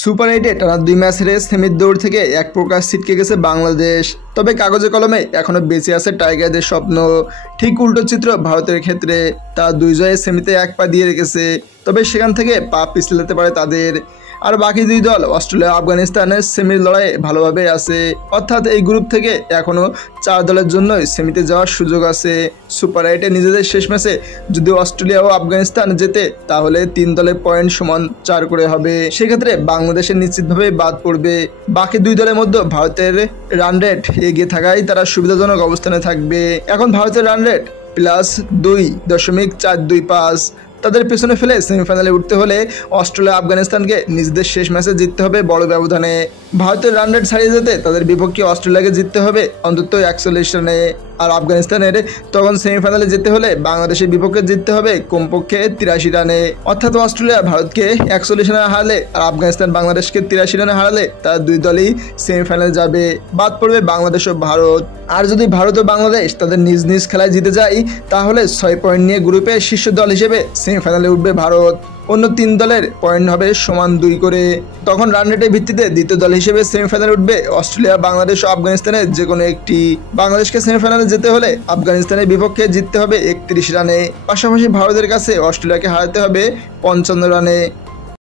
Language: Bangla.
সুপার 8-এ টানা 2 ম্যাচ হেরে সেমির দৌড় থেকে এক প্রকার ছিটকে গেছে বাংলাদেশ। তবে কাগজে কলমে এখনও বেঁচে আছে টাইগারদের স্বপ্ন। ঠিক উল্টো চিত্র ভারতের ক্ষেত্রে। তারা 2 জয়ে সেমিতে এক পা দিয়ে রেখেছে, তবে সেখান থেকে পা পিছলাতে পারে তাদের। আর বাকি 2 দল অস্ট্রেলিয়া আফগানিস্তানের সেমির লড়াইয়ে ভালোভাবে আছে, অর্থাৎ এই গ্রুপ থেকে এখনও 4 দলের জন্যই সেমিতে যাওয়ার সুযোগ আছে। সুপার 8-এ নিজেদের শেষ ম্যাচে যদি অস্ট্রেলিয়া ও আফগানিস্তান জেতে তাহলে 3 দলের পয়েন্ট সমান 4 করে হবে। সেক্ষেত্রে বাংলাদেশের নিশ্চিতভাবে বাদ পড়বে। বাকি 2 দলের মধ্যে ভারতের রান রেট এগিয়ে থাকায় তারা সুবিধাজনক অবস্থানে থাকবে। এখন ভারতের রান রেট +2.425। তাদের পেছনে ফেলে সেমিফাইনালে উঠতে হলে অস্ট্রেলিয়া আফগানিস্তানকে নিজেদের শেষ ম্যাচে জিততে হবে বড় ব্যবধানে। ভারতের রান রেট ছাড়িয়ে যেতে তাদের বিপক্ষে অস্ট্রেলিয়াকে জিততে হবে অন্তত 41 রানে। আর আফগানিস্তানের তখন সেমিফাইনালে যেতে হলে বাংলাদেশের বিপক্ষে জিততে হবে কমপক্ষে 83 রানে। অর্থাৎ অস্ট্রেলিয়া ভারতকে 41 রানে হারালে আর আফগানিস্তান বাংলাদেশকে 83 রানে হারালে তারা 2 দলই সেমিফাইনালে যাবে। বাদ পড়বে বাংলাদেশ ও ভারত। আর যদি ভারত ও বাংলাদেশ তাদের নিজ নিজ খেলায় জিতে যায় তাহলে 6 পয়েন্ট নিয়ে গ্রুপের শীর্ষ দল হিসেবে সেমিফাইনালে উঠবে ভারত। অন্য 3 দলের পয়েন্ট হবে সমান 2 করে। তখন রান রেটের ভিত্তিতে দ্বিতীয় দল হিসেবে সেমিফাইনালে উঠবে অস্ট্রেলিয়া, বাংলাদেশ ও আফগানিস্তানের যে কোনো একটি। বাংলাদেশকে সেমিফাইনালে যেতে হলে আফগানিস্তানের বিপক্ষে জিততে হবে 31 রানে। পাশাপাশি ভারতের কাছে অস্ট্রেলিয়াকে হারাতে হবে 55 রানে।